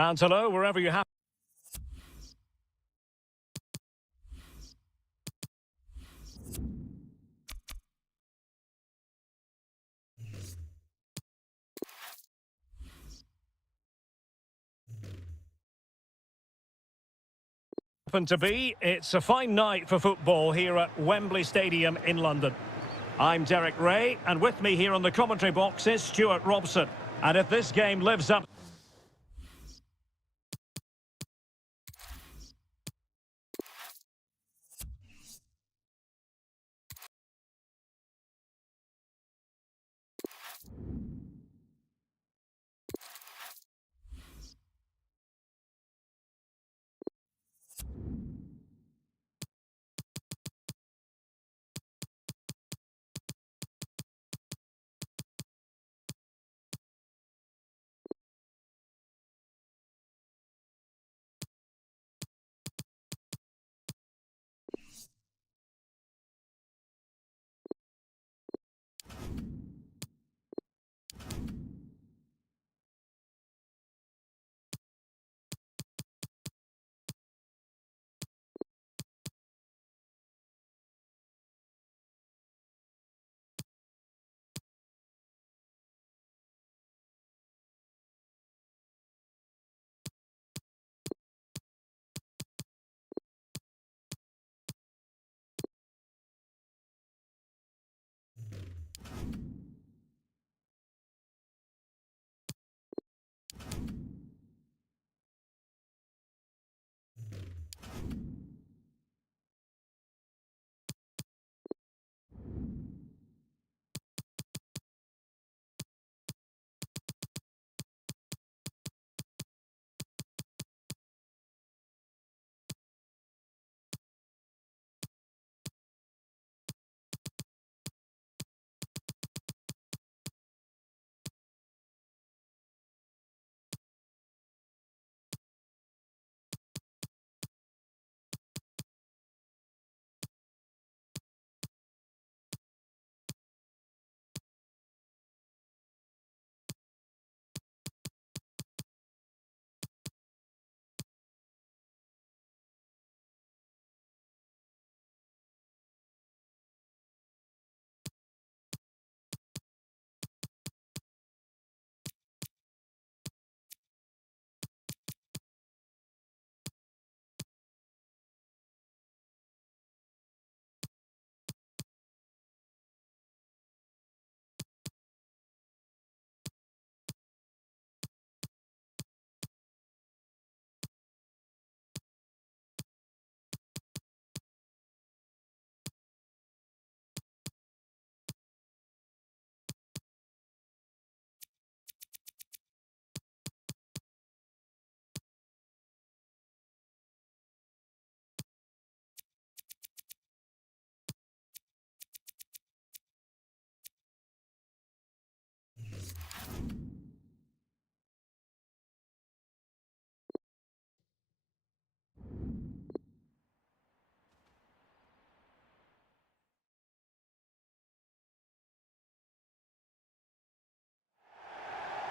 And hello, wherever you happen to be, it's a fine night for football here at Wembley Stadium in London. I'm Derek Ray, and with me here on the commentary box is Stuart Robson. And if this game lives up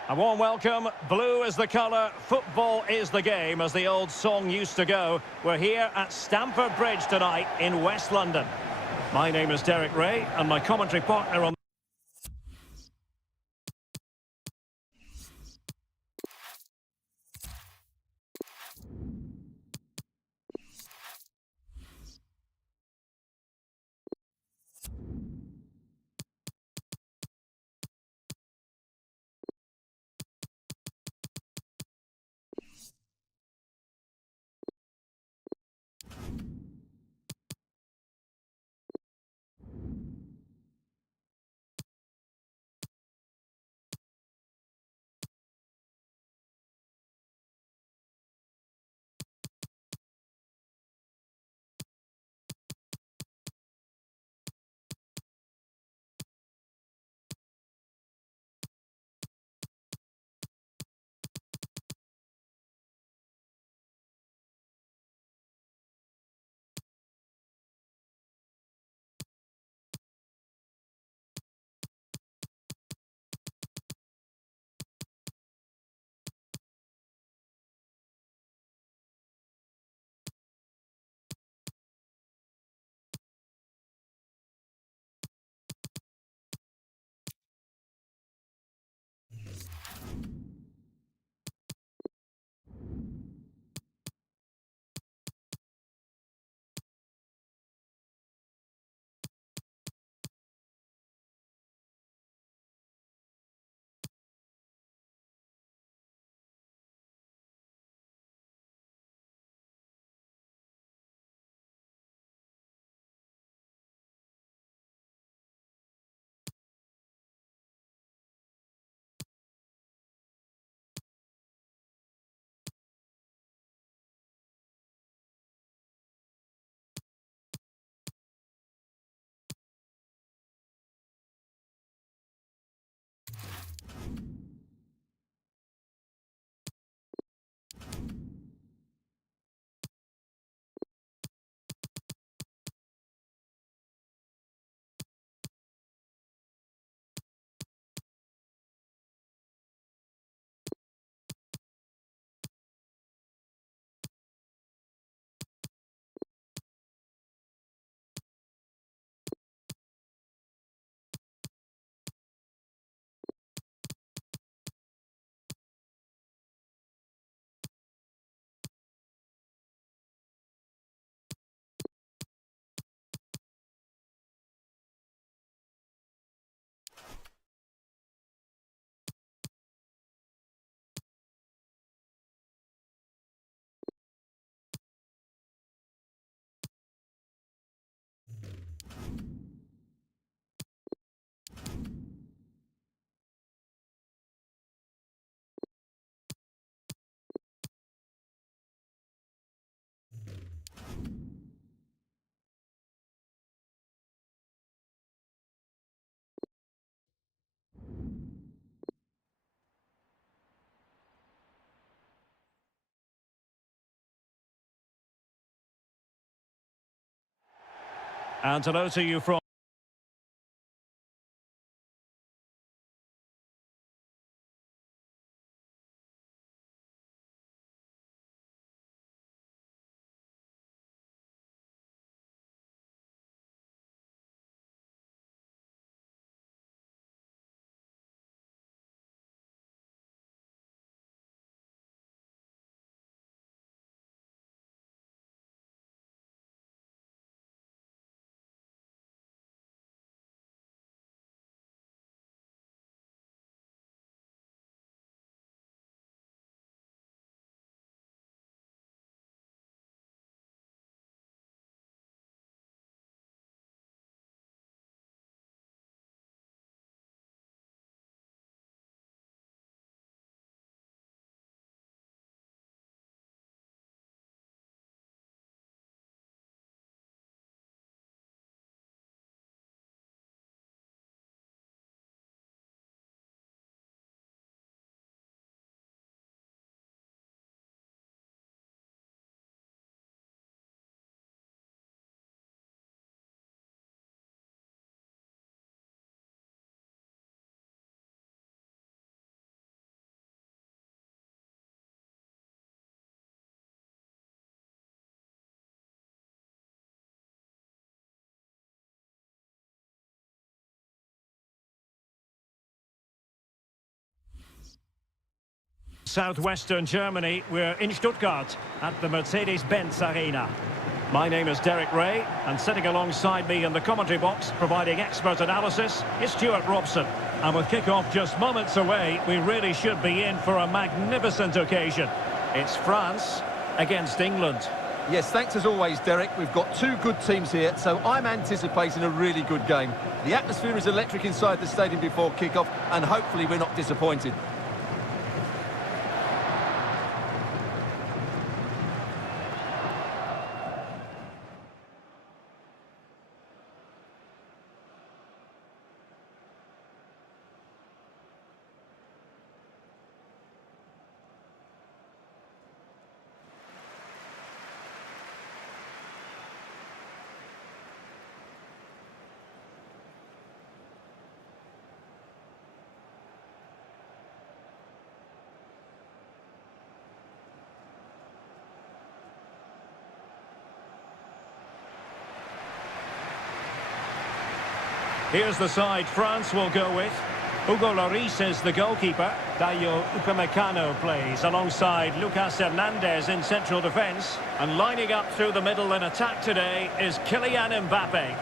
a warm welcome. Blue is the colour, football is the game, as the old song used to go. We're here at Stamford Bridge tonight in West London. My name is Derek Ray, and my commentary partner on And hello to you from southwestern Germany. We're in Stuttgart at the Mercedes-Benz Arena. My name is Derek Ray, and sitting alongside me in the commentary box, providing expert analysis, is Stuart Robson. And with kick-off just moments away, we really should be in for a magnificent occasion. It's France against England. Yes, thanks as always, Derek. We've got two good teams here, so I'm anticipating a really good game. The atmosphere is electric inside the stadium before kick-off, and hopefully we're not disappointed. Here's the side France will go with. Hugo Lloris is the goalkeeper. Dayo Upamecano plays alongside Lucas Hernandez in central defence. And lining up through the middle in attack today is Kylian Mbappe.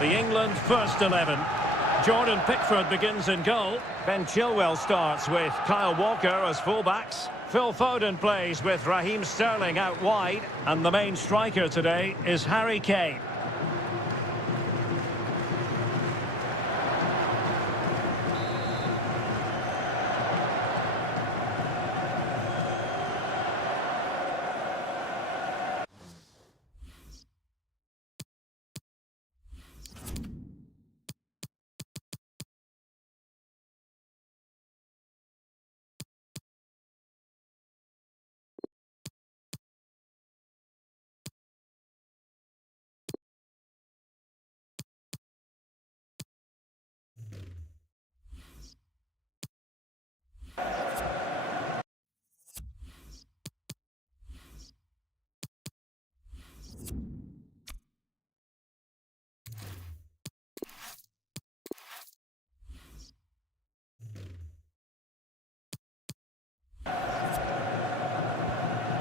The England first 11. Jordan Pickford begins in goal. Ben Chilwell starts with Kyle Walker as fullbacks. Phil Foden plays with Raheem Sterling out wide. And the main striker today is Harry Kane.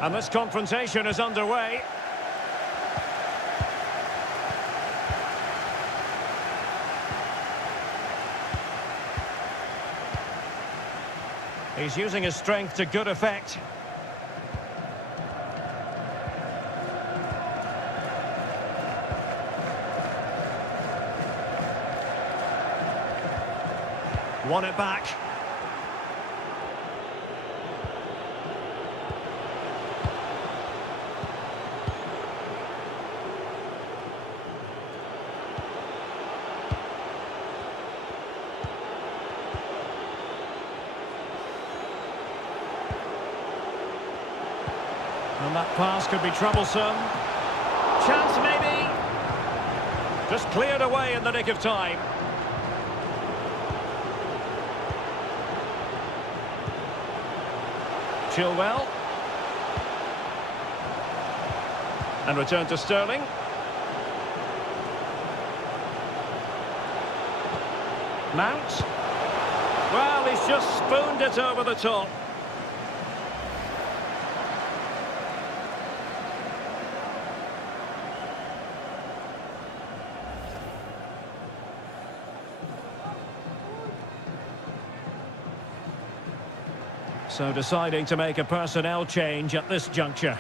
And this confrontation is underway. He's using his strength to good effect. Won it back. And that pass could be troublesome. Chance maybe. Just cleared away in the nick of time. Chilwell. And return to Sterling. Mount. Well, he's just spooned it over the top. So deciding to make a personnel change at this juncture.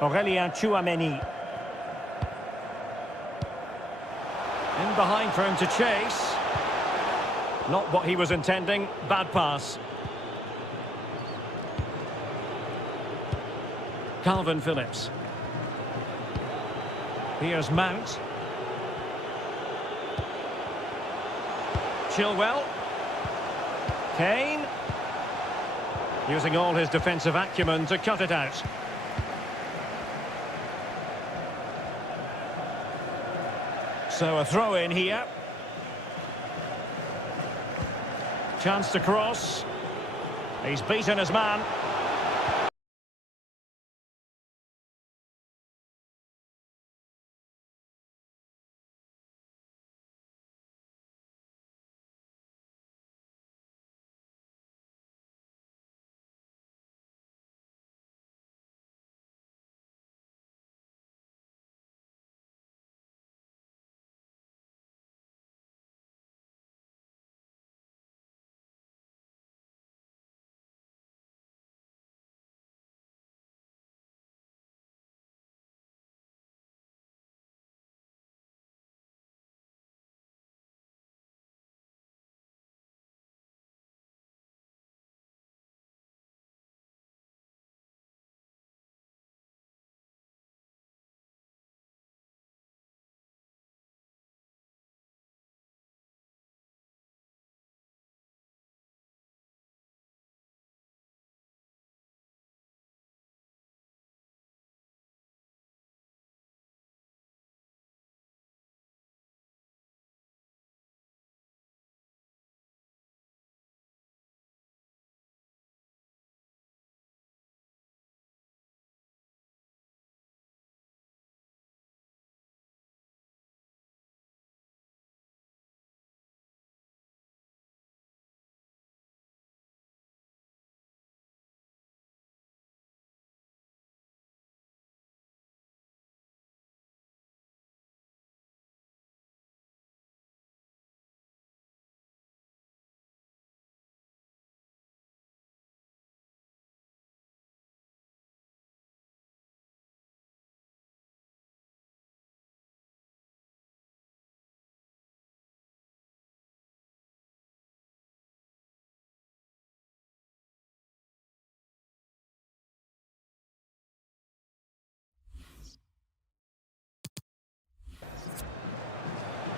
Aurélien Tchouaméni. In behind for him to chase. Not what he was intending. Bad pass. Calvin Phillips. Here's Mount. Chilwell. Kane. Using all his defensive acumen to cut it out. So a throw in here. Chance to cross. He's beaten his man.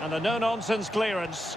And a no-nonsense clearance.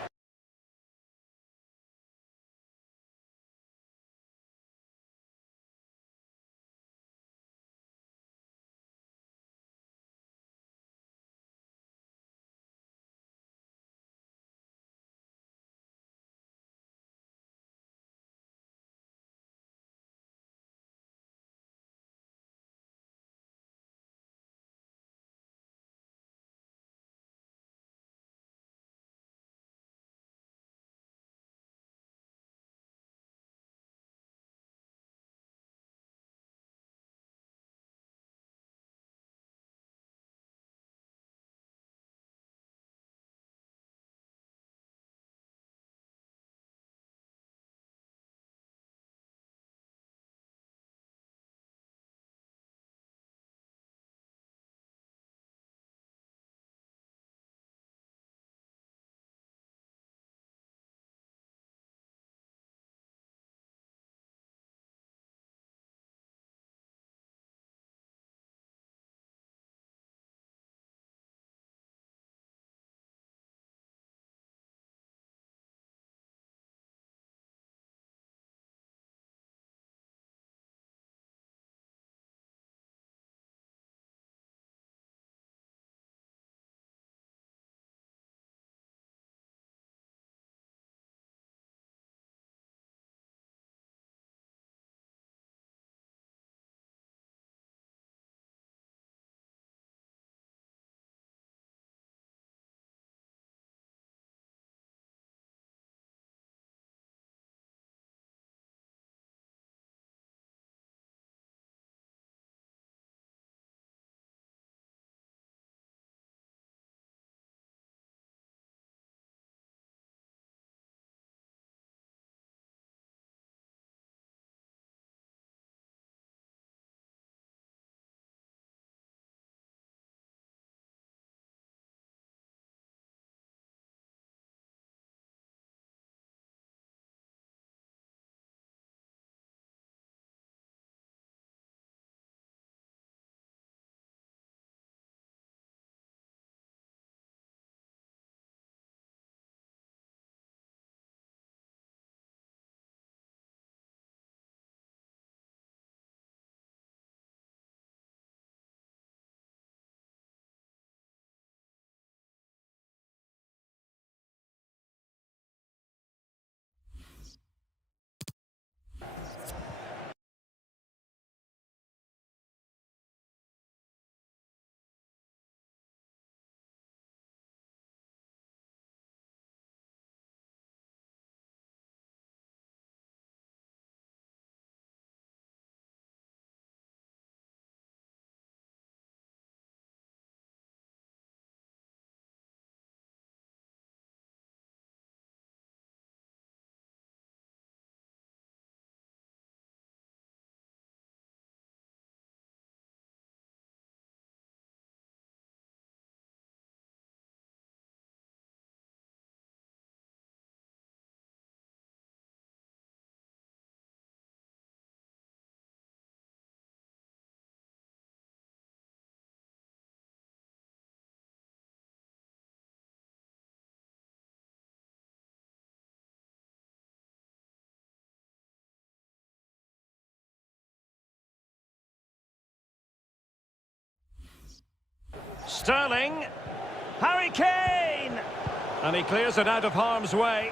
Sterling. Harry Kane! And he clears it out of harm's way.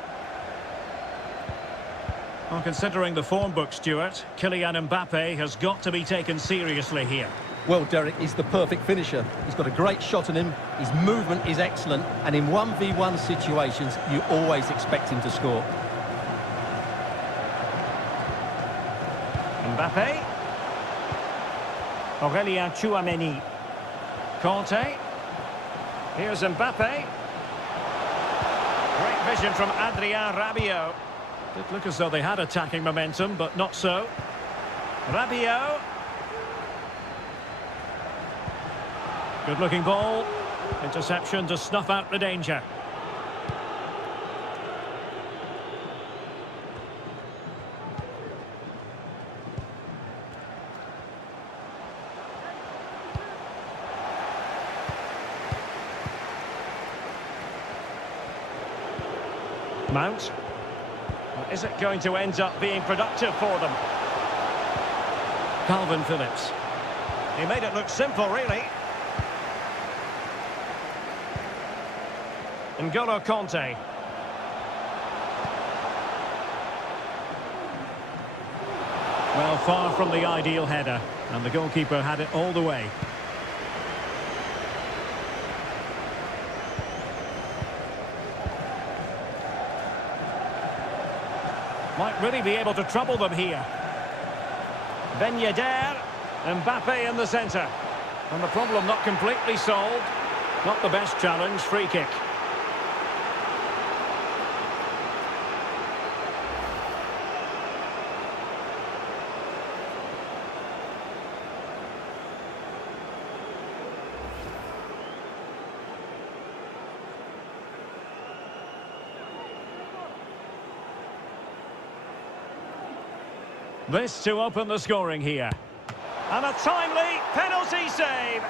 Well, considering the form book, Stuart, Kylian Mbappe has got to be taken seriously here. Well, Derek, he's the perfect finisher. He's got a great shot on him, his movement is excellent, and in 1v1 situations, you always expect him to score. Mbappe. Aurelien Tchouameni. Conte. Here's Mbappe. Great vision from Adrien Rabiot. Did look as though they had attacking momentum, but not so. Rabiot. Good-looking ball. Interception to snuff out the danger. Mount. Well, is it going to end up being productive for them? Calvin Phillips. He made it look simple, really. N'Golo Conte. Well, far from the ideal header, and the goalkeeper had it all the way. Might really be able to trouble them here. Ben Yedder, Mbappe in the centre. And the problem not completely solved. Not the best challenge, free kick. This to open the scoring here. And a timely penalty save.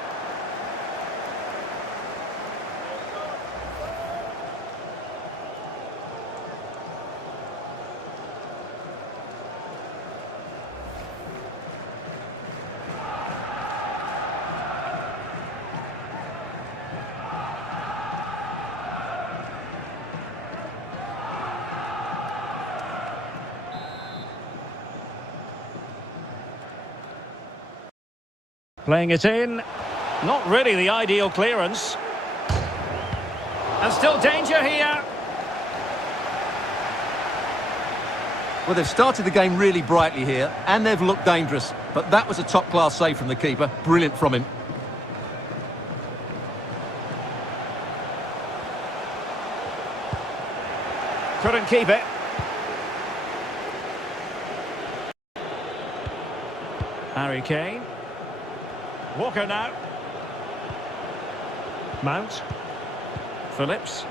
Playing it in. Not really the ideal clearance. And still danger here. Well, they've started the game really brightly here, and they've looked dangerous. But that was a top-class save from the keeper. Brilliant from him. Couldn't keep it. Harry Kane. Walker now. Mount. Phillips.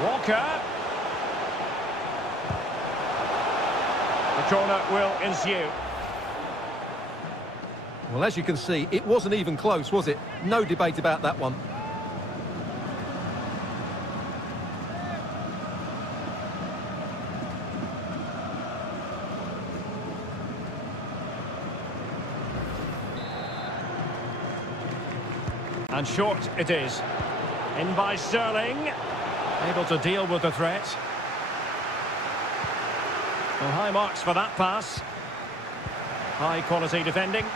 Walker. The corner will ensue. Well, as you can see, it wasn't even close, was it? No debate about that one. And short it is. In by Sterling. Able to deal with the threat. Well, high marks for that pass. High quality defending.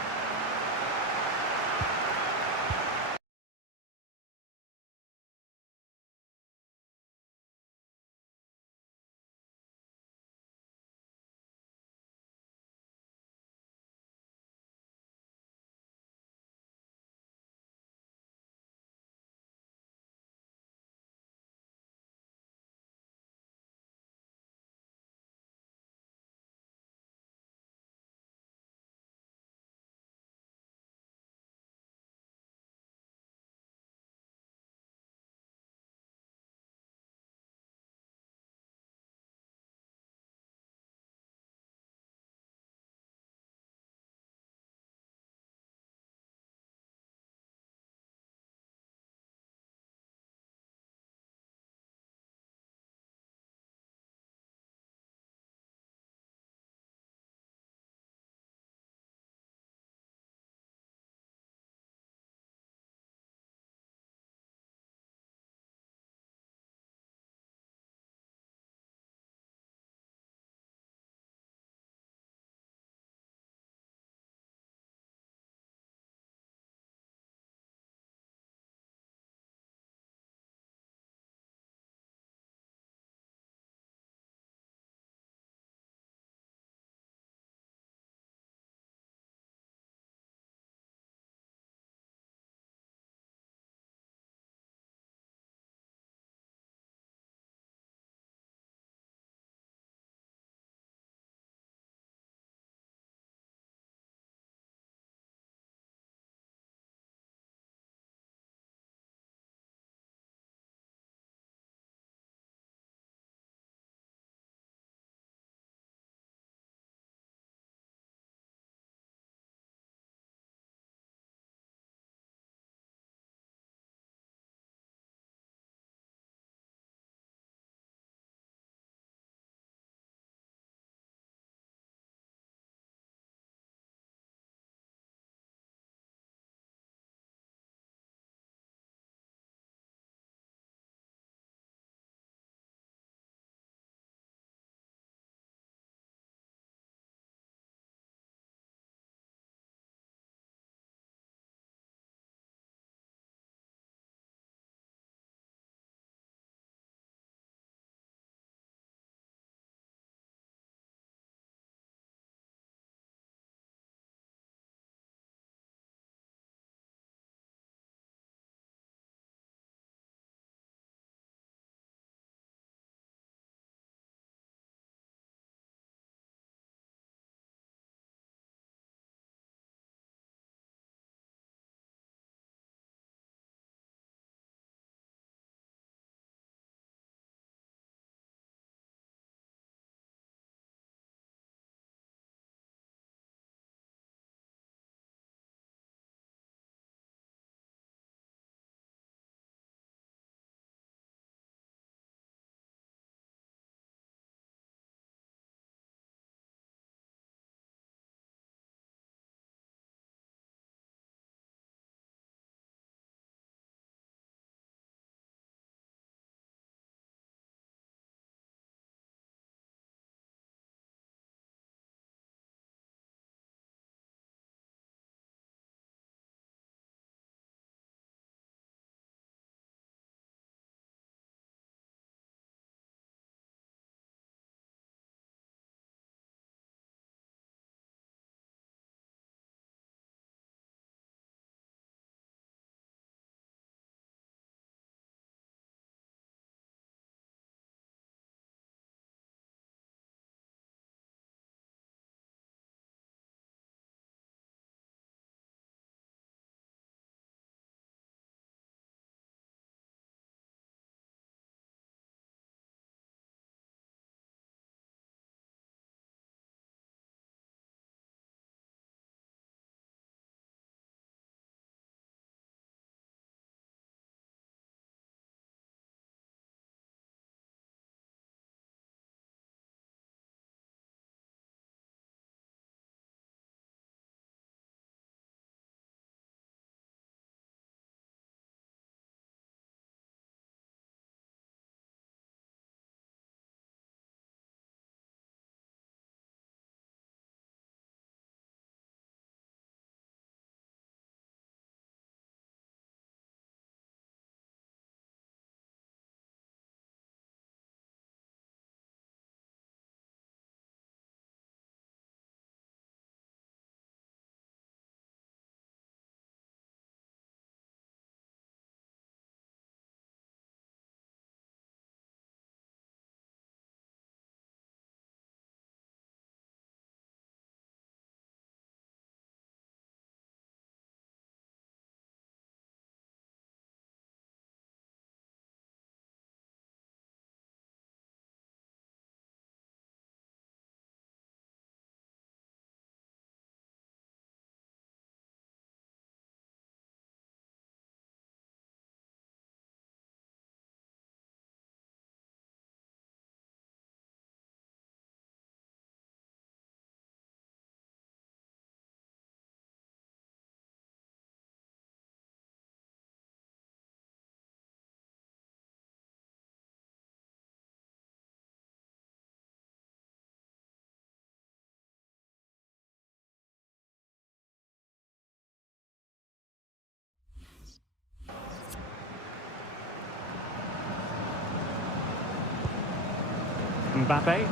Mbappe.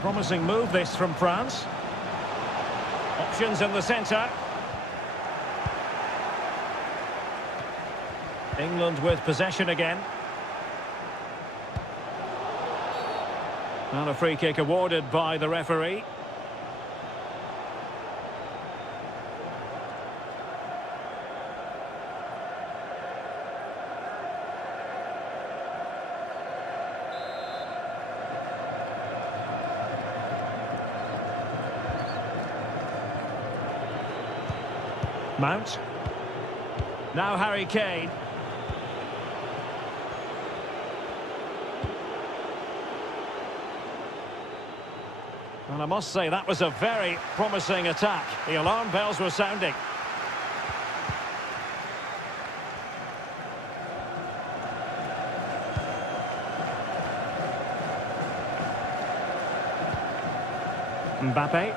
Promising move this from France. Options in the centre. England with possession again. And a free kick awarded by the referee. Mount. Now Harry Kane. And I must say, that was a very promising attack. The alarm bells were sounding. Mbappe.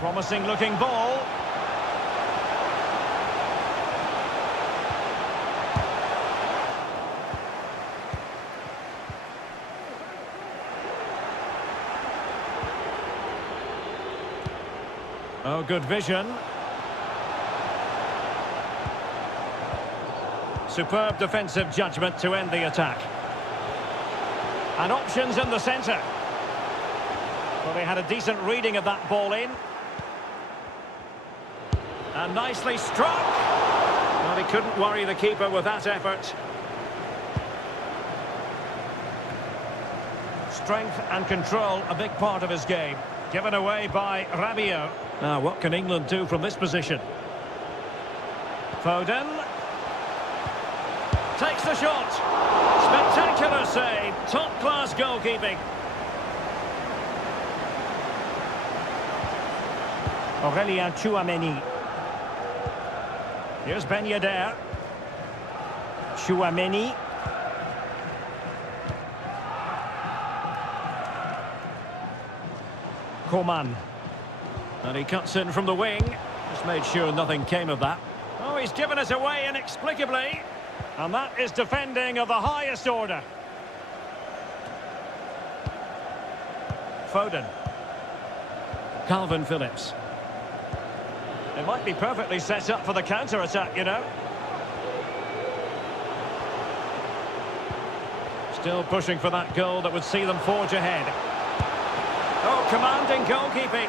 Promising looking ball. Oh, good vision. Superb defensive judgment to end the attack. And options in the centre. Well, they had a decent reading of that ball in. And nicely struck. Well, he couldn't worry the keeper with that effort. Strength and control, a big part of his game. Given away by Rabiot. Now, what can England do from this position? Foden. Takes the shot. Spectacular save. Top-class goalkeeping. Aurélien Tchouameni. Here's Ben Yedder. Tchouameni. Coman. And he cuts in from the wing. Just made sure nothing came of that. Oh, he's given it away inexplicably. And that is defending of the highest order. Foden. Calvin Phillips. It might be perfectly set up for the counter-attack, you know. Still pushing for that goal that would see them forge ahead. Oh, commanding goalkeeping.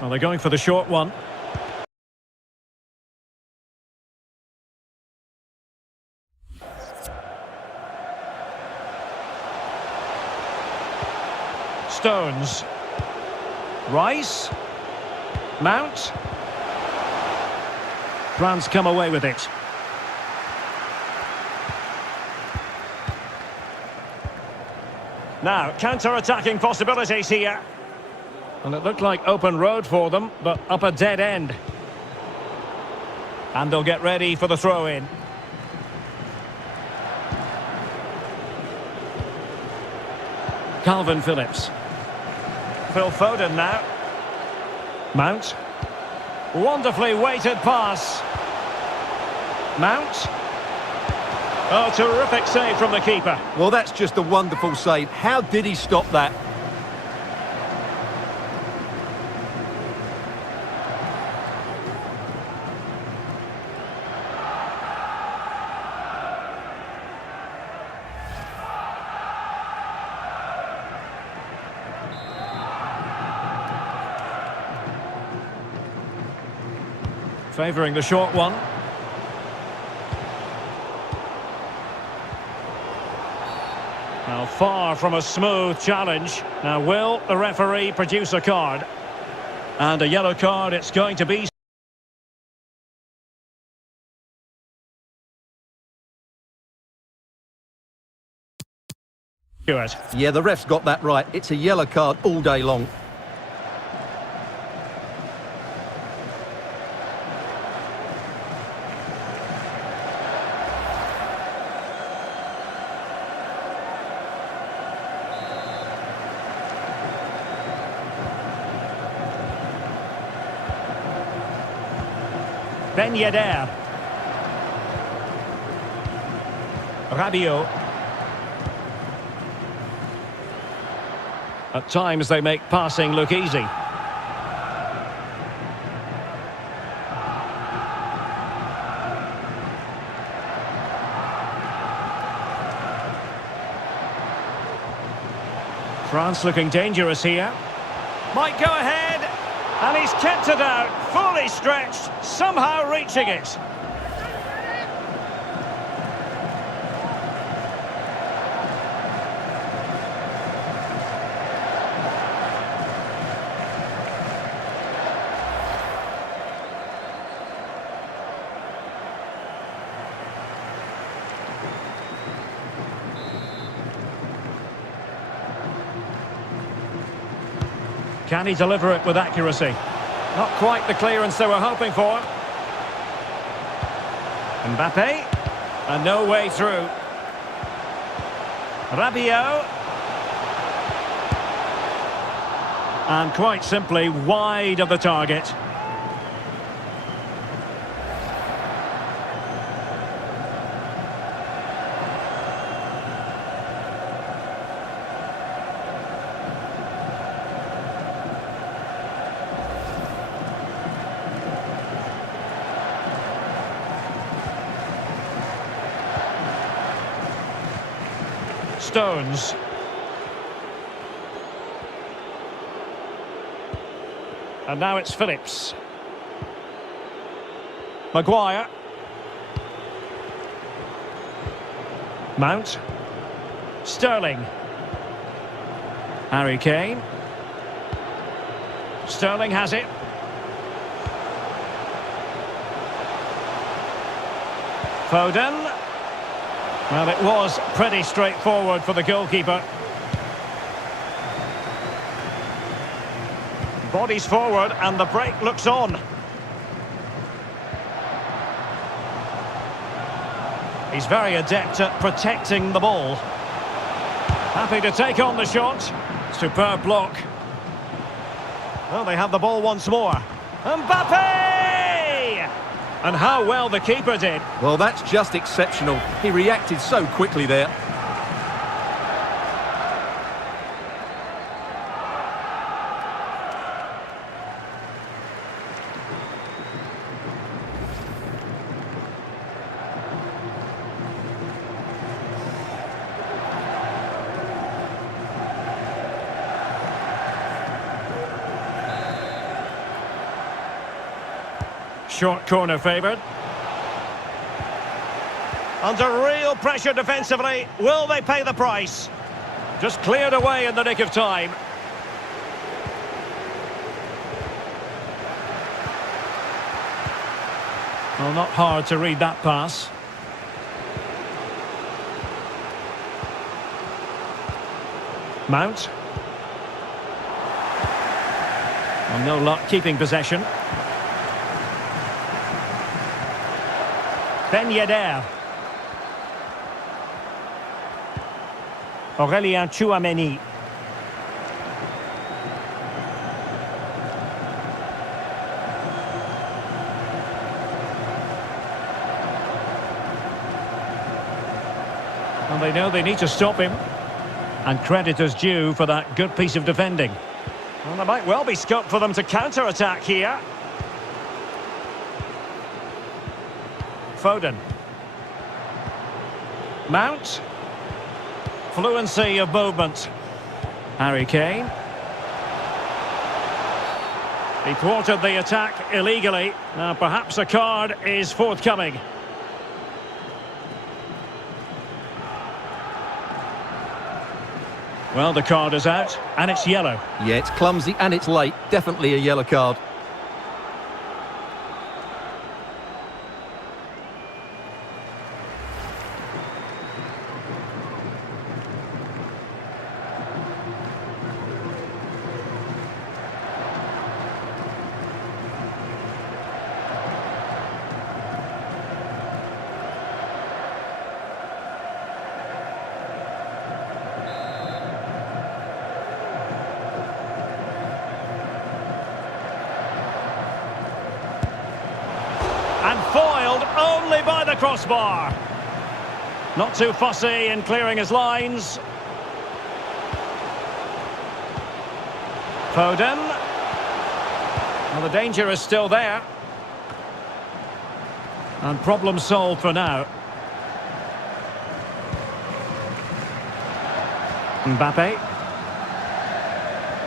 Well, they're going for the short one. Stones. Rice. Mount. France come away with it. Now, counter-attacking possibilities here. And it looked like open road for them, but up a dead end. And they'll get ready for the throw-in. Calvin Phillips. Phil Foden now. Mount. Wonderfully weighted pass. Mount. Oh, terrific save from the keeper. Well, that's just a wonderful save. How did he stop that? Favouring the short one. Now, far from a smooth challenge. Now, will the referee produce a card? And a yellow card it's going to be. Stewart. Yeah, the ref's got that right. It's a yellow card all day long. Ben Yedder. Rabiot. At times they make passing look easy. France looking dangerous here. Might go ahead. And he's kept it out, fully stretched, somehow reaching it. Can he deliver it with accuracy? Not quite the clearance they were hoping for. Mbappe. And no way through. Rabiot. And quite simply wide of the target. Stones. And now it's Phillips. Maguire. Mount. Sterling. Harry Kane. Sterling has it. Foden. Well, it was pretty straightforward for the goalkeeper. Bodies forward and the break looks on. He's very adept at protecting the ball. Happy to take on the shot. Superb block. Well, they have the ball once more. Mbappe! And how well the keeper did. Well, that's just exceptional. He reacted so quickly there. Short corner favoured. Under real pressure defensively. Will they pay the price? Just cleared away in the nick of time. Well, not hard to read that pass. Mount. Well, no luck keeping possession. Ben Yedder. Aurélien Tchouameni. And they know they need to stop him. And credit is due for that good piece of defending. Well, there might well be scope for them to counter-attack here. Foden. Mount. Fluency of movement. Harry Kane. He thwarted the attack illegally. Now perhaps a card is forthcoming. Well, the card is out, and it's yellow. Yeah, it's clumsy and it's late. Definitely a yellow card. only by the crossbar. Not too fussy in clearing his lines. Foden. Well, the danger is still there. And problem solved for now. Mbappe.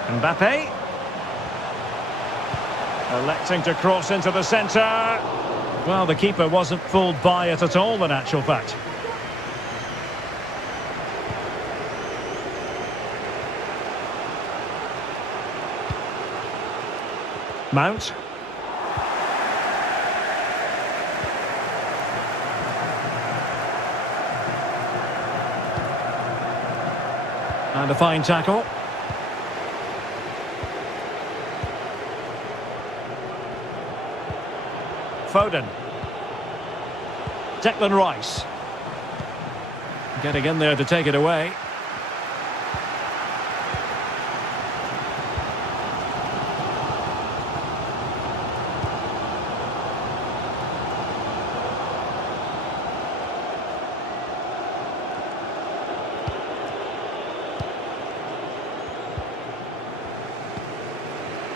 Mbappe. Electing to cross into the centre. Well, the keeper wasn't fooled by it at all, in actual fact. Mount. And a fine tackle. Foden. Declan Rice. Getting in there to take it away.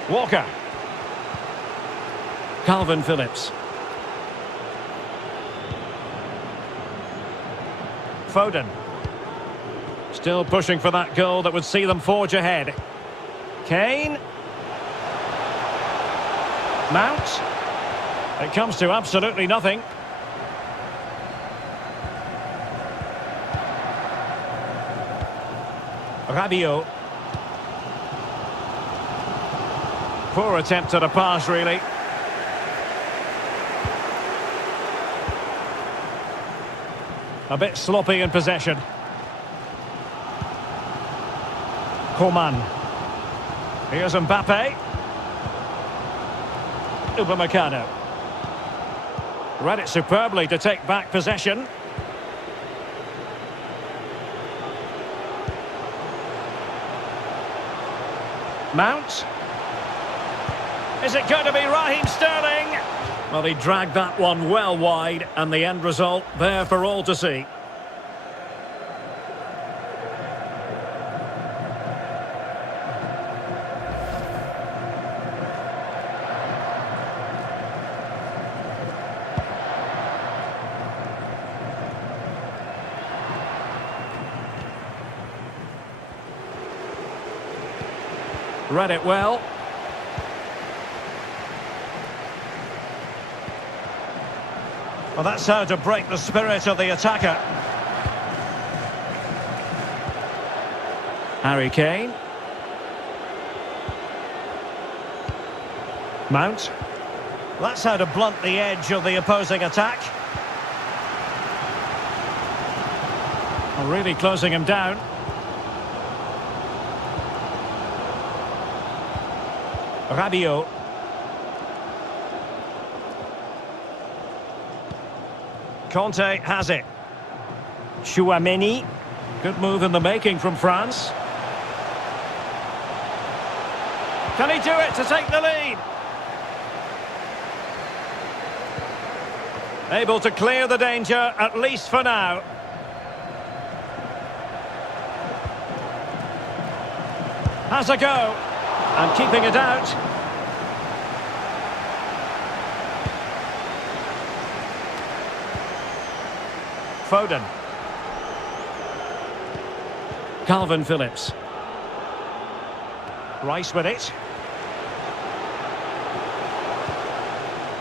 Walker. Calvin Phillips. Foden. Still pushing for that goal that would see them forge ahead. Kane. Mount. It comes to absolutely nothing. Rabiot. Poor attempt at a pass, really. A bit sloppy in possession. Coman. Here's Mbappe. Upamecano. Read it superbly to take back possession. Mount. Is it going to be Raheem Sterling? Well, he dragged that one well wide, and the end result there for all to see. Read it well. Well, that's how to break the spirit of the attacker. Harry Kane. Mount. That's how to blunt the edge of the opposing attack. Well, really closing him down. Rabiot. Conte has it. Chouameni. Good move in the making from France. Can he do it to take the lead? Able to clear the danger, at least for now. Has a go. And keeping it out. Foden. Calvin Phillips. Rice with it.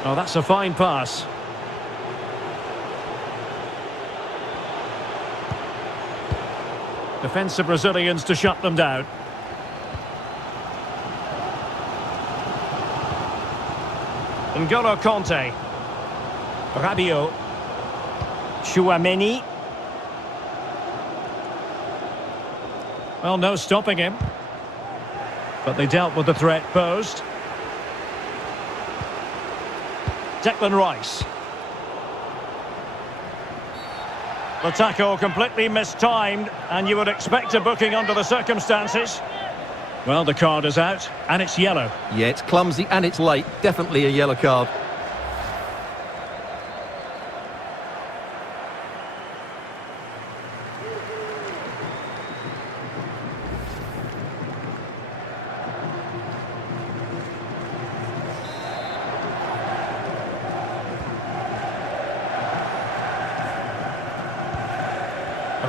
Oh, that's a fine pass. Defensive Brazilians to shut them down. N'Golo Conte. Rabiot. Chouameni. Well, no stopping him. But they dealt with the threat posed. Declan Rice. The tackle completely mistimed, and you would expect a booking under the circumstances. Well, the card is out, and it's yellow. Yeah, it's clumsy and it's late. Definitely a yellow card.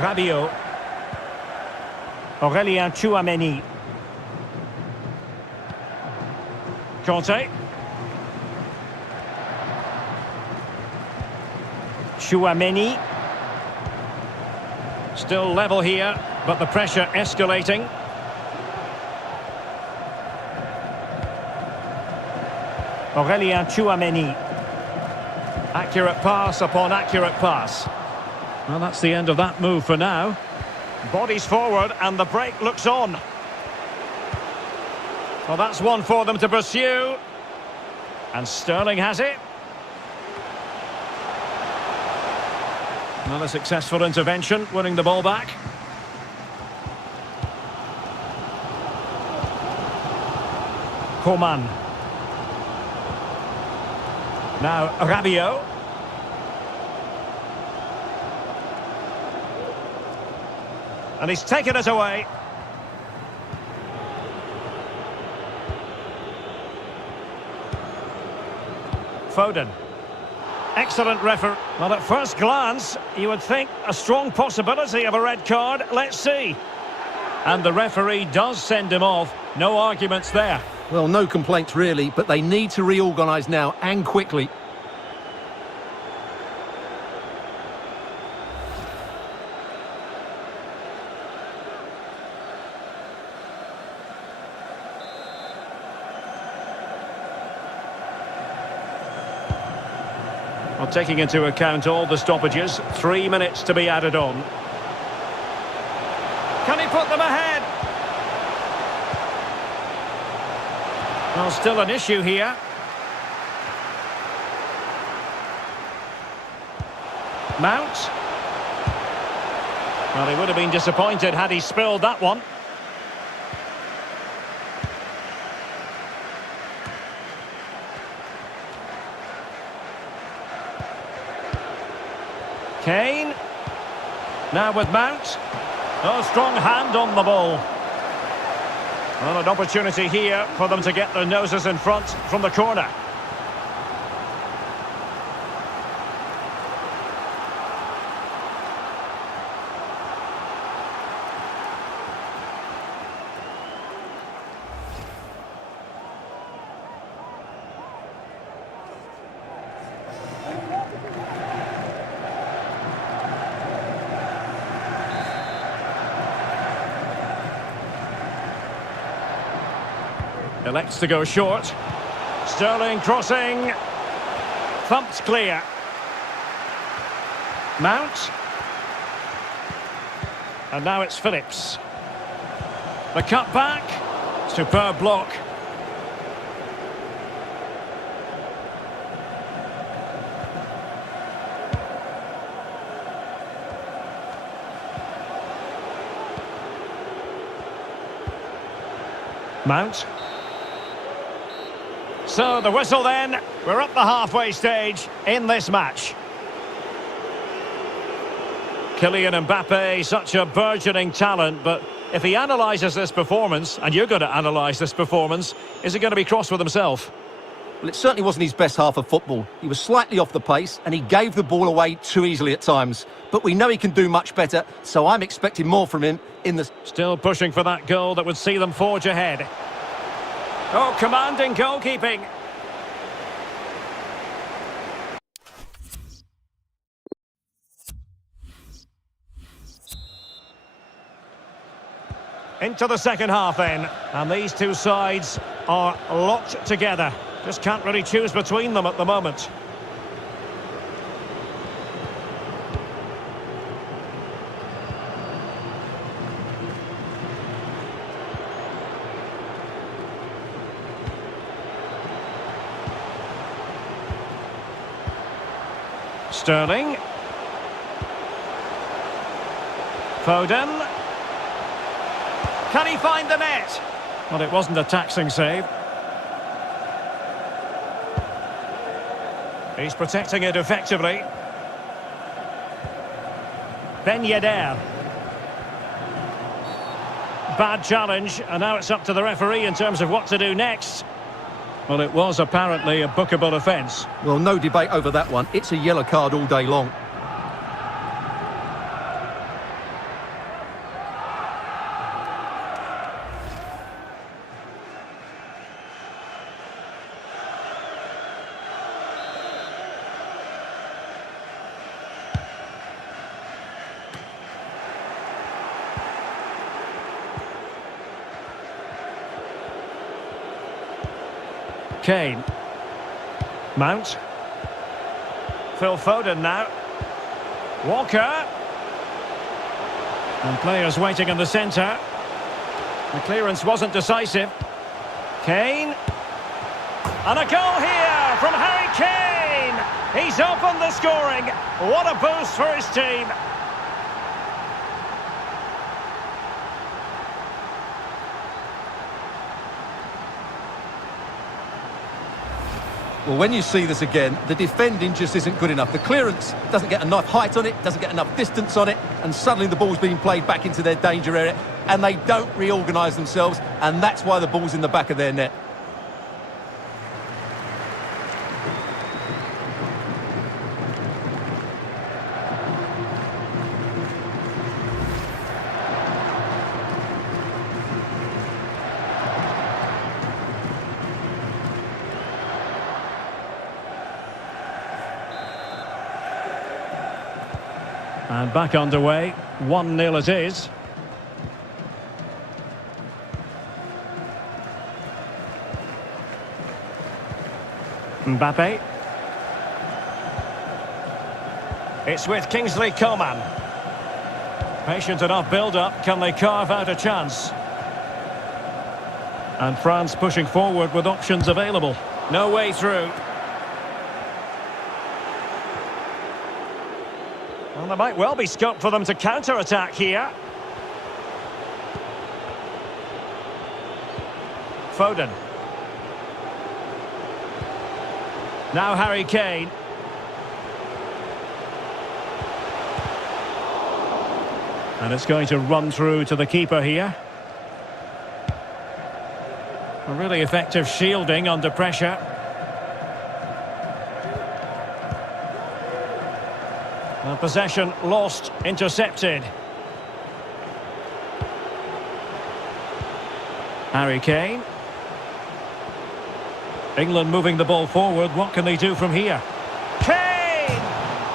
Rabiot. Aurélien Tchouameni. Conte. Tchouameni. Still level here, but the pressure escalating. Aurélien Tchouameni. Accurate pass upon accurate pass. Well, that's the end of that move for now. Bodies forward and the break looks on. Well, that's one for them to pursue. And Sterling has it. Another successful intervention, winning the ball back. Coman. Now Rabiot. And he's taken it away. Foden. Excellent referee. Well, at first glance, you would think a strong possibility of a red card. Let's see. And the referee does send him off. No arguments there. Well, no complaints really, but they need to reorganise now and quickly. Well, taking into account all the stoppages, 3 minutes to be added on. Can he put them ahead? Well, still an issue here. Mount. Well, he would have been disappointed had he spilled that one. Kane. Now with Mount. Oh, strong hand on the ball. Well, an opportunity here for them to get their noses in front from the corner. Elects to go short. Sterling crossing. Thumped clear. Mount. And now it's Phillips. The cut back. Superb block. Mount. So the whistle then, we're up the halfway stage in this match. Kylian Mbappe, such a burgeoning talent, but if he analyses this performance, and you're going to analyse this performance, is he going to be cross with himself? Well, it certainly wasn't his best half of football. He was slightly off the pace and he gave the ball away too easily at times. But we know he can do much better, so I'm expecting more from him in the... Still pushing for that goal that would see them forge ahead. Oh, commanding goalkeeping. Into the second half then. And these two sides are locked together. Just can't really choose between them at the moment. Sterling. Foden. Can he find the net? Well, it wasn't a taxing save. He's protecting it effectively. Ben Yedder. Bad challenge, and now it's up to the referee in terms of what to do next. Well, it was apparently a bookable offence. Well, no debate over that one. It's a yellow card all day long. Kane. Mount. Phil Foden now. Walker. And players waiting in the centre. The clearance wasn't decisive. Kane. And a goal here from Harry Kane. He's opened the scoring. What a boost for his team. Well, when you see this again, the defending just isn't good enough. The clearance doesn't get enough height on it, doesn't get enough distance on it, and suddenly the ball's being played back into their danger area, and they don't reorganise themselves, and that's why the ball's in the back of their net. And back underway, 1-0 it is. Mbappe. It's with Kingsley Coman. Patient enough build-up, can they carve out a chance? And France pushing forward with options available. No way through. Well, there might well be scope for them to counter-attack here. Foden. Now Harry Kane. And it's going to run through to the keeper here. A really effective shielding under pressure. And possession lost, intercepted. Harry Kane. England moving the ball forward. What can they do from here? Kane!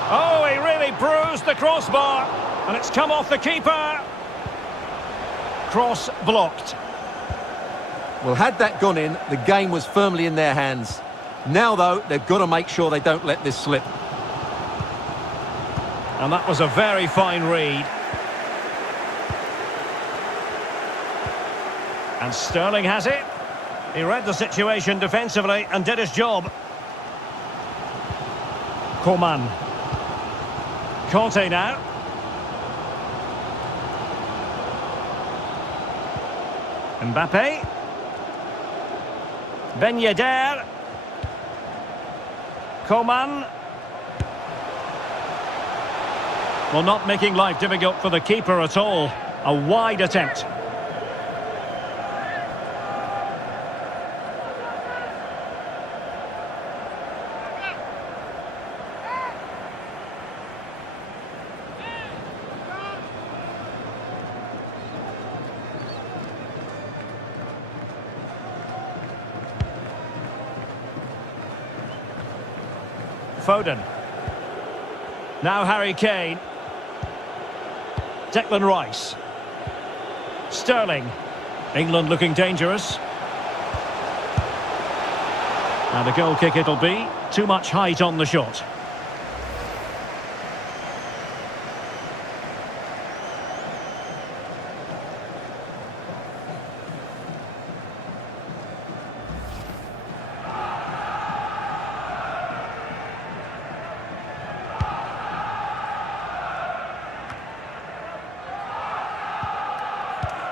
Oh, he really bruised the crossbar. And it's come off the keeper. Cross blocked. Well, had that gone in, the game was firmly in their hands. Now, though, they've got to make sure they don't let this slip. And that was a very fine read. And Sterling has it. He read the situation defensively and did his job. Coman. Conte now. Mbappe. Ben Yedder. Coman. Well, not making life difficult for the keeper at all. A wide attempt. Foden. Now Harry Kane. Declan Rice. Sterling. England looking dangerous. And a goal kick it'll be. Too much height on the shot.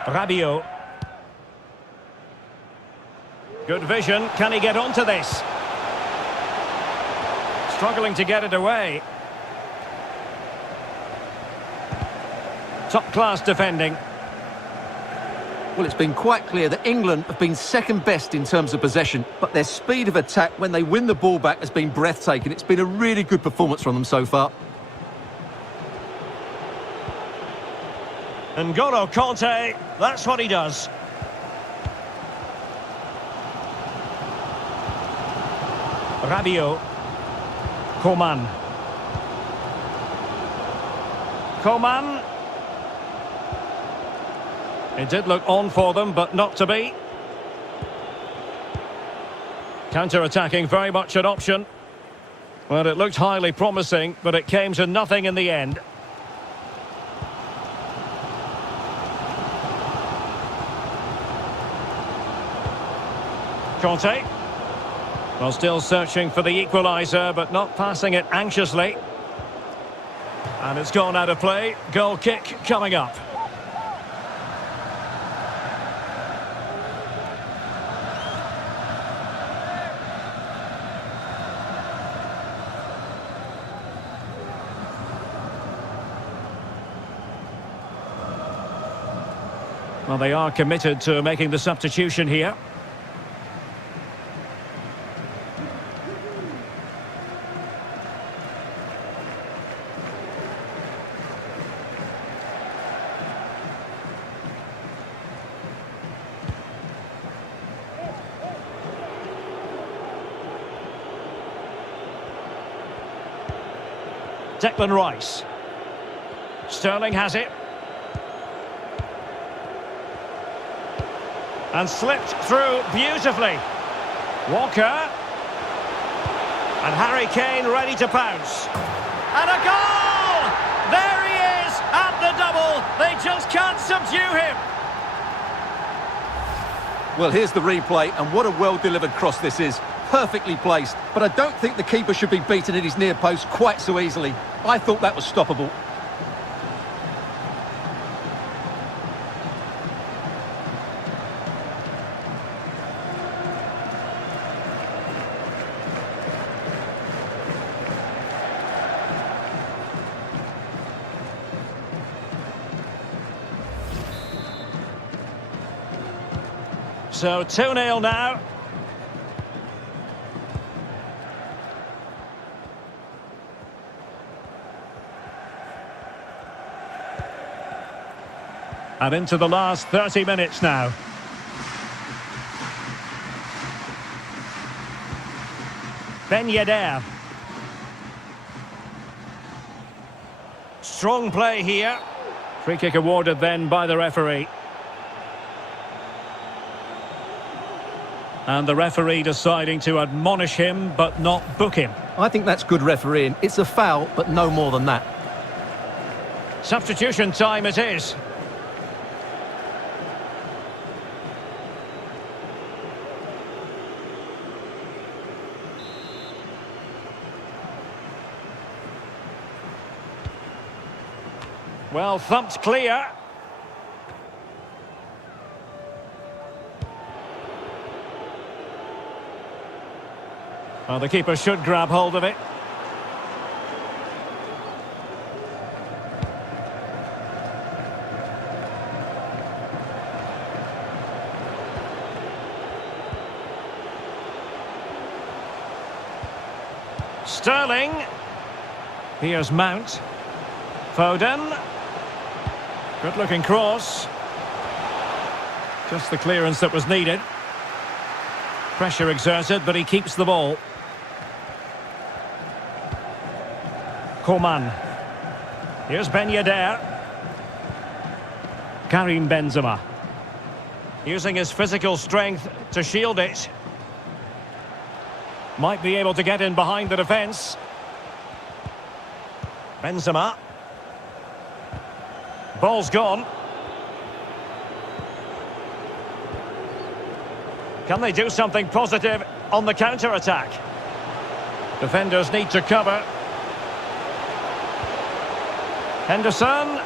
Rabiot. Good vision. Can he get onto this? Struggling to get it away. Top-class defending. Well, it's been quite clear that England have been second best in terms of possession, but their speed of attack when they win the ball back has been breathtaking. It's been a really good performance from them so far. N'Golo Conte, that's what he does. Rabiot. Coman. Coman. It did look on for them, but not to be. Counter-attacking, very much an option. Well, it looked highly promising, but it came to nothing in the end. Conte. Well, still searching for the equaliser, but not passing it anxiously. And it's gone out of play. Goal kick coming up. Well, they are committed to making the substitution here. Declan Rice. Sterling has it. And slipped through beautifully. Walker. And Harry Kane ready to pounce. And a goal! There he is at the double. They just can't subdue him. Well, here's the replay, and what a well-delivered cross this is. Perfectly placed, but I don't think the keeper should be beaten at his near post quite so easily. I thought that was stoppable. So 2-0 now. And into the last 30 minutes now. Ben Yedder. Strong play here. Free kick awarded then by the referee. And the referee deciding to admonish him but not book him. I think that's good refereeing. It's a foul, but no more than that. Substitution time it is. Well, thumped clear. Well, the keeper should grab hold of it. Sterling. Here's Mount. Foden. Good-looking cross. Just the clearance that was needed. Pressure exerted, but he keeps the ball. Coman. Here's Ben Yedder. Karim Benzema. Using his physical strength to shield it. Might be able to get in behind the defence. Benzema. Ball's gone. Can they do something positive on the counter-attack? Defenders need to cover. Henderson.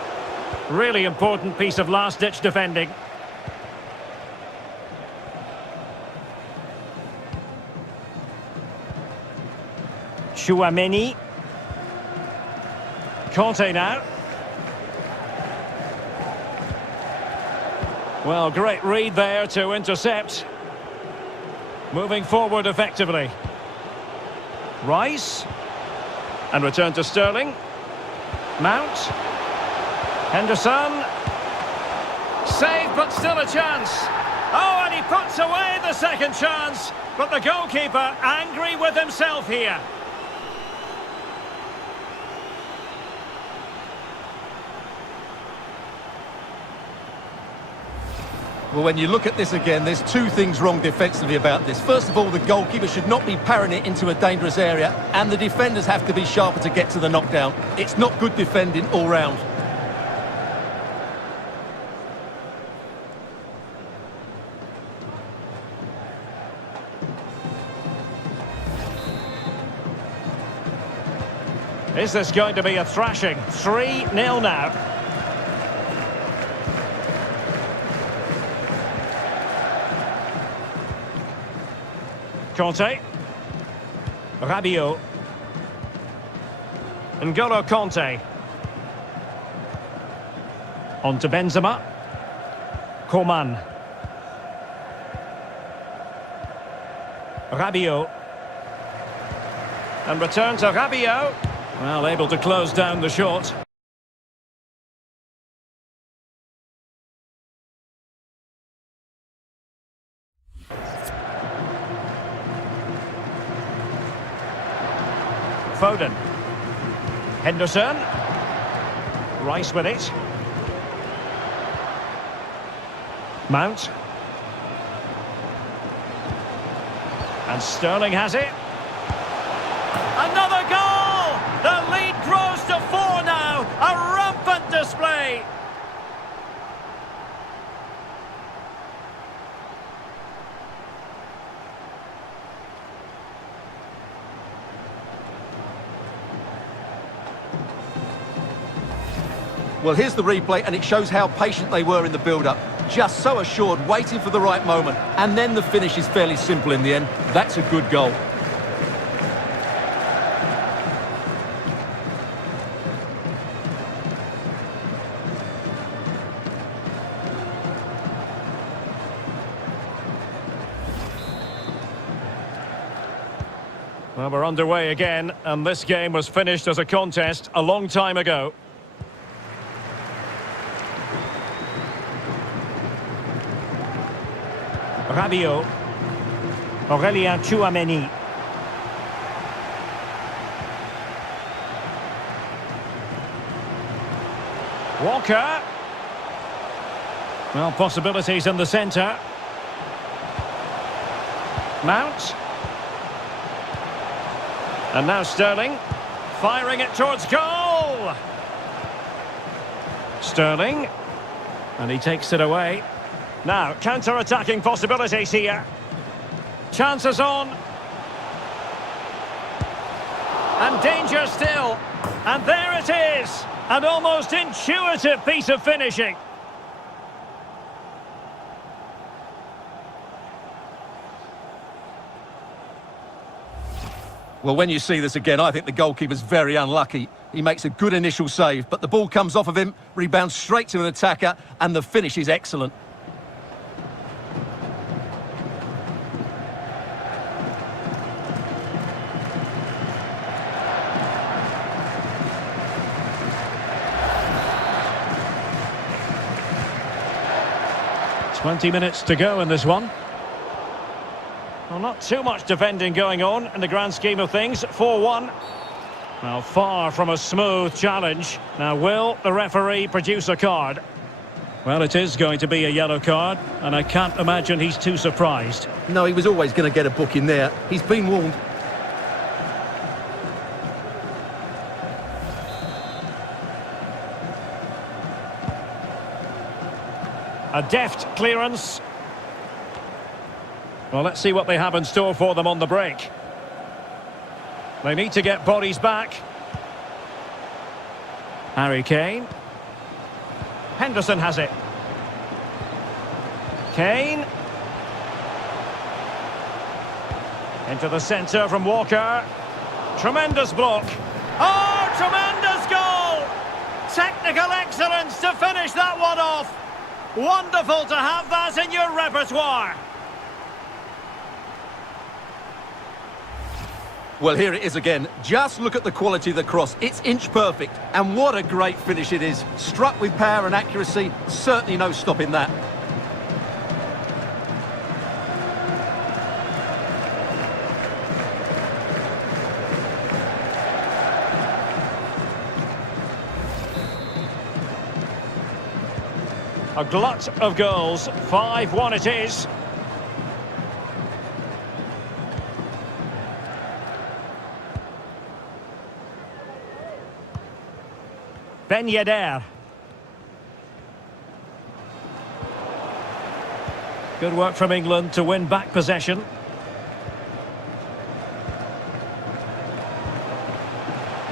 Really important piece of last-ditch defending. Chouameni. Conte now. Well, great read there to intercept. Moving forward effectively. Rice. And return to Sterling. Mount. Henderson. Save, but still a chance. Oh, and he puts away the second chance. But the goalkeeper angry with himself here. Well, when you look at this again, there's two things wrong defensively about this. First of all, the goalkeeper should not be parrying it into a dangerous area, and the defenders have to be sharper to get to the knockdown. It's not good defending all round. Is this going to be a thrashing? 3-0 now. Conte. Rabiot. N'Golo Conte. On to Benzema. Coman. Rabiot. And return to Rabiot. Well, able to close down the shot. Foden. Henderson. Rice with it. Mount. And Sterling has it. Another goal! The lead grows to 4 now. A rampant display. Well, here's the replay, and it shows how patient they were in the build-up. Just so assured, waiting for the right moment. And then the finish is fairly simple in the end. That's a good goal. Well, we're underway again, and this game was finished as a contest a long time ago. Rabiot. Aurélien Tchouameni. Walker. Well, possibilities in the centre. Mount. And now Sterling, firing it towards goal! Sterling, and he takes it away. Now, counter-attacking possibilities here. Chances on. And danger still. And there it is! An almost intuitive piece of finishing. Well, when you see this again, I think the goalkeeper's very unlucky. He makes a good initial save, but the ball comes off of him, rebounds straight to an attacker, and the finish is excellent. "20 minutes to go in this one. Well, not too much defending going on in the grand scheme of things. 4-1. Well, far from a smooth challenge. Now, will the referee produce a card? Well, it is going to be a yellow card, and I can't imagine he's too surprised. No, he was always going to get a book in there. He's been warned. A deft clearance. Well, let's see what they have in store for them on the break. They need to get bodies back. Harry Kane. Henderson has it. Kane. Into the centre from Walker. Tremendous block. Oh, tremendous goal! Technical excellence to finish that one off. Wonderful to have that in your repertoire. Well, here it is again. Just look at the quality of the cross. It's inch perfect. And what a great finish it is. Struck with power and accuracy. Certainly no stopping that. A glut of goals. 5-1 it is. Ben Yedder. Good work from England to win back possession.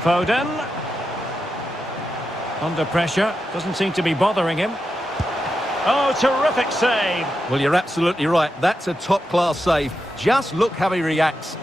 Foden. Under pressure. Doesn't seem to be bothering him. Oh, terrific save. Well, you're absolutely right. That's a top-class save. Just look how he reacts.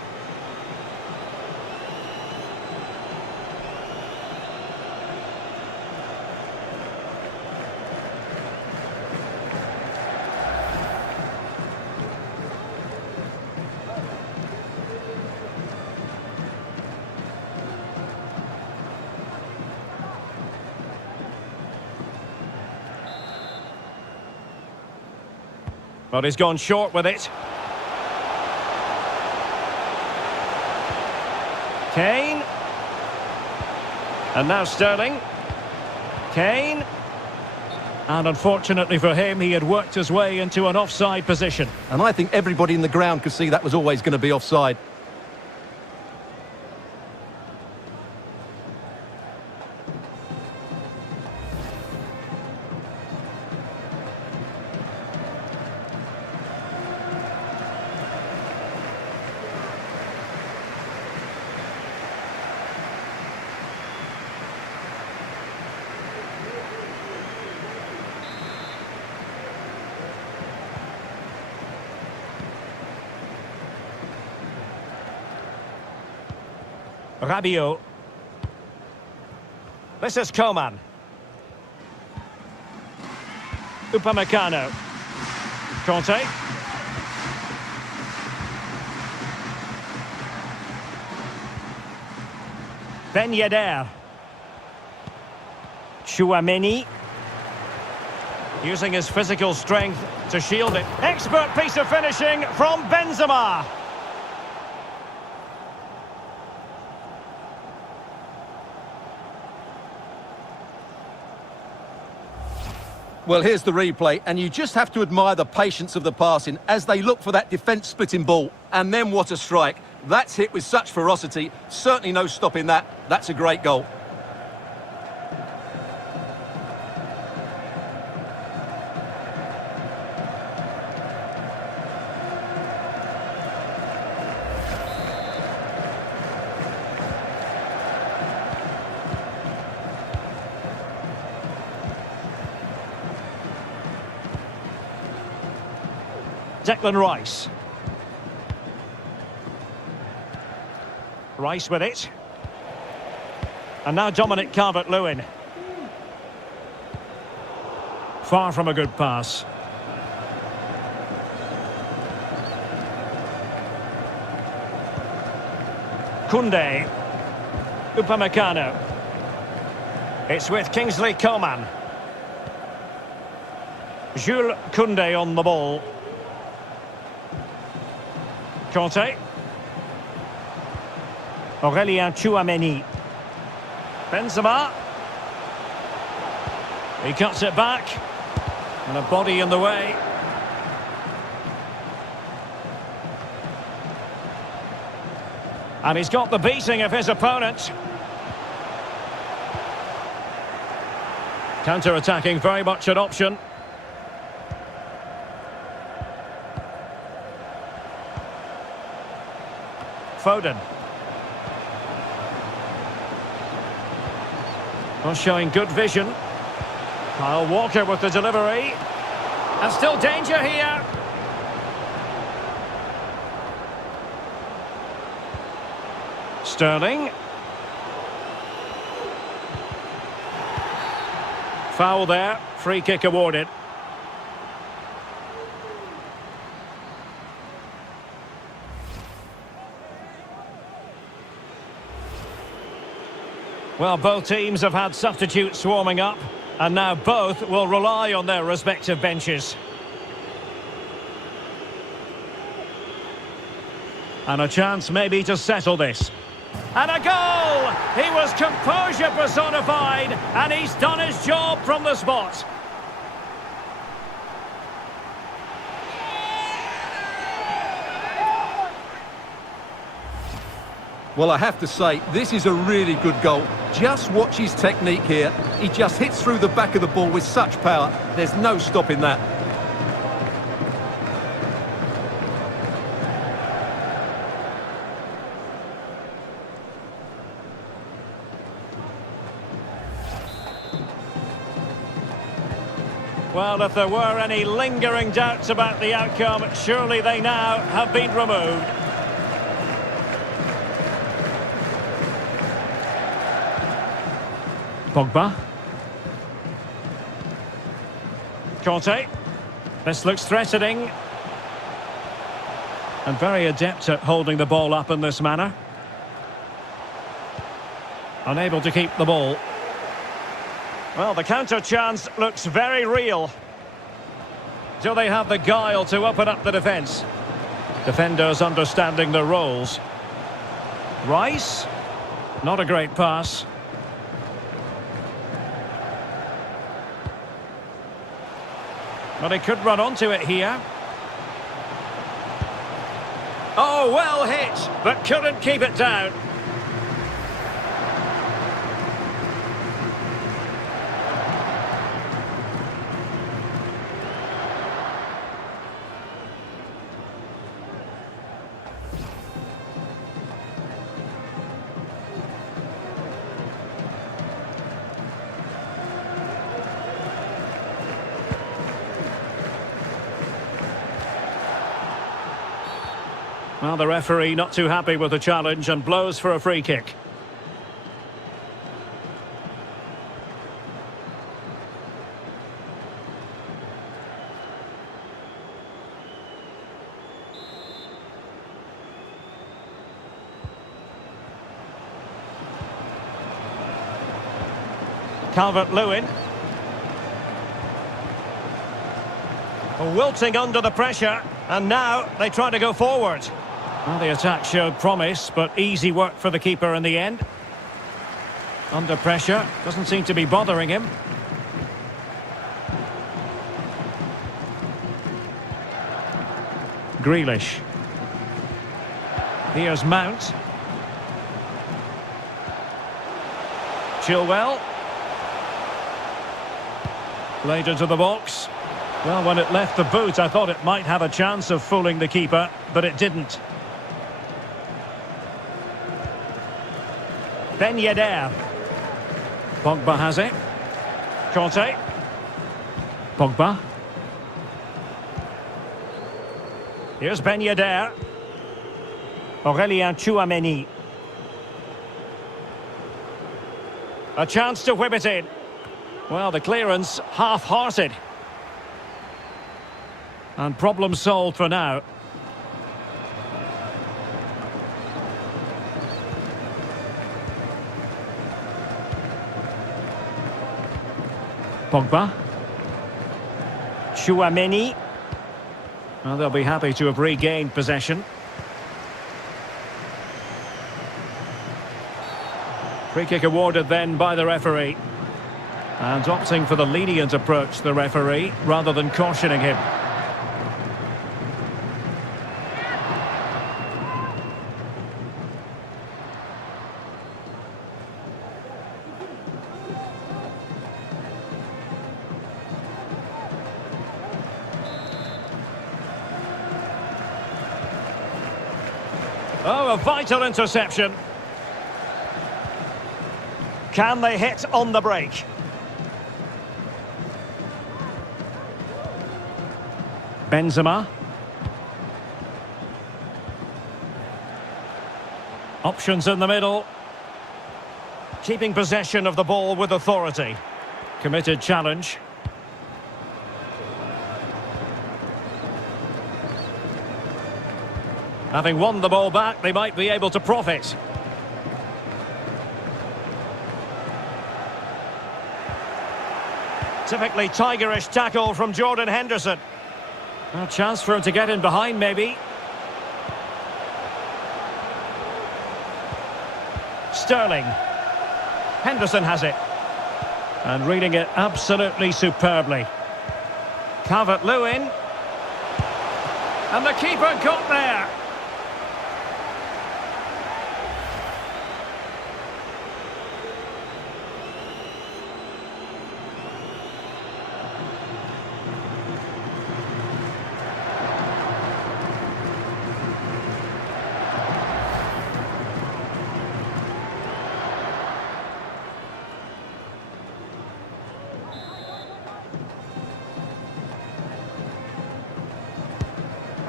But he's gone short with it. Kane. And now Sterling. Kane. And unfortunately for him, he had worked his way into an offside position. And I think everybody in the ground could see that was always going to be offside. Rabiot. This is Coman. Upamecano. Conte. Ben Yedder. Tchouaméni. Using his physical strength to shield it. Expert piece of finishing from Benzema. Well, here's the replay, and you just have to admire the patience of the passing as they look for that defence-splitting ball. And then what a strike. That's hit with such ferocity. Certainly no stopping that. That's a great goal. Declan Rice. Rice with it. And now Dominic Calvert-Lewin. Far from a good pass. Koundé. Upamecano. It's with Kingsley Coman. Jules Koundé on the ball. Conte. Aurélien Tchouaméni. Benzema. He cuts it back. And a body in the way. And he's got the beating of his opponent. Counter-attacking, very much an option. Foden. Well, showing good vision. Kyle Walker with the delivery. And still danger here. Sterling. Foul there. Free kick awarded. Well, both teams have had substitutes warming up, and now both will rely on their respective benches. And a chance maybe to settle this. And a goal! He was composure personified, and he's done his job from the spot. Well, I have to say, this is a really good goal. Just watch his technique here. He just hits through the back of the ball with such power. There's no stopping that. Well, if there were any lingering doubts about the outcome, surely they now have been removed. Pogba. Conte. This looks threatening. And very adept at holding the ball up in this manner. Unable to keep the ball. Well, the counter chance looks very real. Do they have the guile to open up the defence? Defenders understanding their roles. Rice. Not a great pass. But he could run onto it here. Oh, well hit, but couldn't keep it down. Well, the referee not too happy with the challenge and blows for a free kick. Calvert-Lewin. Wilting under the pressure, and now they try to go forward. Well, the attack showed promise, but easy work for the keeper in the end. Under pressure, doesn't seem to be bothering him. Grealish. Here's Mount. Chilwell. Played into the box. Well, when it left the boot, I thought it might have a chance of fooling the keeper, but it didn't. Ben Yedder. Pogba has it. Conte. Pogba. Here's Ben Yedder. Aurélien Tchouameni. A chance to whip it in. Well, the clearance half-hearted. And problem solved for now. Pogba. Tchouameni. Well, they'll be happy to have regained possession. Free kick awarded then by the referee. And opting for the lenient approach, the referee, rather than cautioning him. Oh, a vital interception. Can they hit on the break? Benzema. Options in the middle. Keeping possession of the ball with authority. Committed challenge. Having won the ball back, they might be able to profit. Typically tigerish tackle from Jordan Henderson. A chance for him to get in behind, maybe. Sterling. Henderson has it. And reading it absolutely superbly. Calvert-Lewin. And the keeper got there.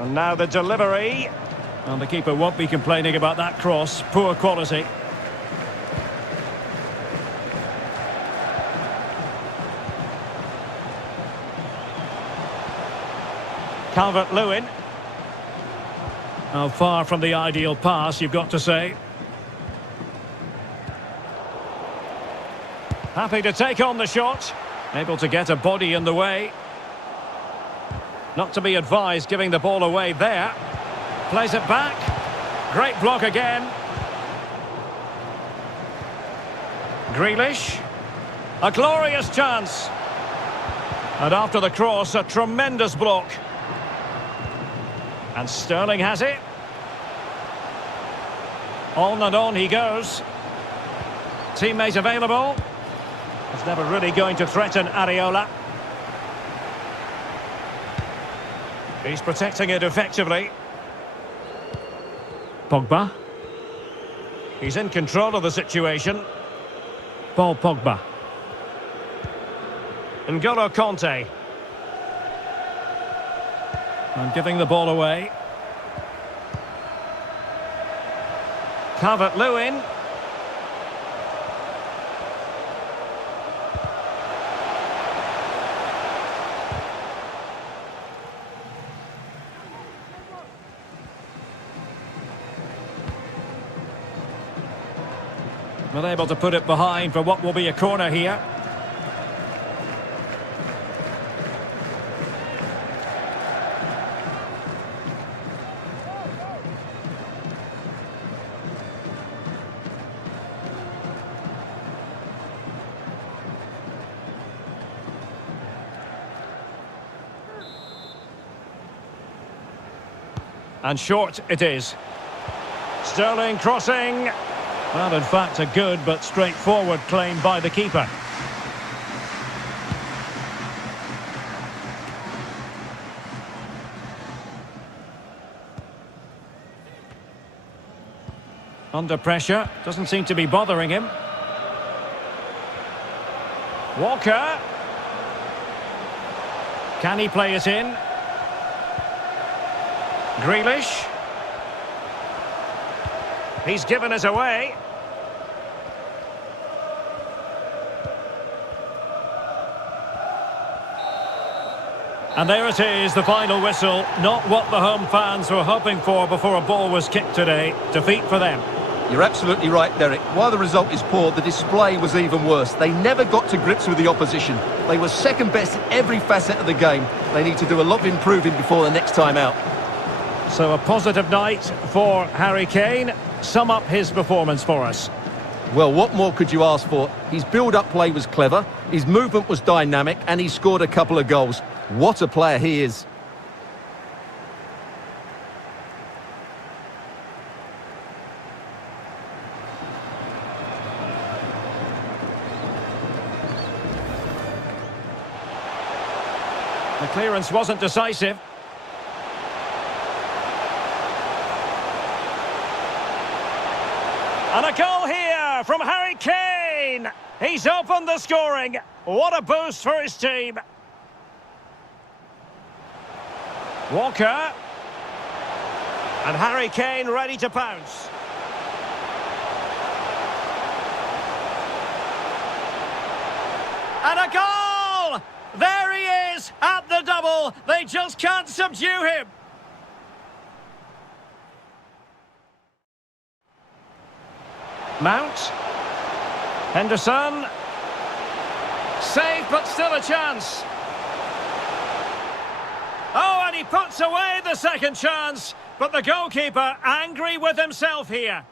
And now the delivery. And the keeper won't be complaining about that cross. Poor quality. Calvert-Lewin. Now far from the ideal pass, you've got to say. Happy to take on the shot. Able to get a body in the way. Not to be advised giving the ball away there. Plays it back. Great block again. Grealish. A glorious chance. And after the cross, a tremendous block. And Sterling has it. On and on he goes. Teammate available. It's never really going to threaten Areola. He's protecting it effectively. Pogba. He's in control of the situation. Paul Pogba. N'Golo Kanté. And giving the ball away. Calvert-Lewin. Not able to put it behind for what will be a corner here. And short it is. Sterling crossing. Well, in fact, a good but straightforward claim by the keeper. Under pressure, doesn't seem to be bothering him. Walker. Can he play it in? Grealish. He's given it away. And there it is, the final whistle. Not what the home fans were hoping for before a ball was kicked today. Defeat for them. You're absolutely right, Derek. While the result is poor, the display was even worse. They never got to grips with the opposition. They were second best in every facet of the game. They need to do a lot of improving before the next time out. So a positive night for Harry Kane. Sum up his performance for us. Well, what more could you ask for? His build-up play was clever, his movement was dynamic, and he scored a couple of goals. What a player he is. The clearance wasn't decisive. And a goal here from Harry Kane. He's opened the scoring. What a boost for his team. Walker. And Harry Kane ready to pounce. And a goal! There he is at the double. They just can't subdue him. Mount. Henderson. Saved, but still a chance. Oh, and he puts away the second chance. But the goalkeeper angry with himself here.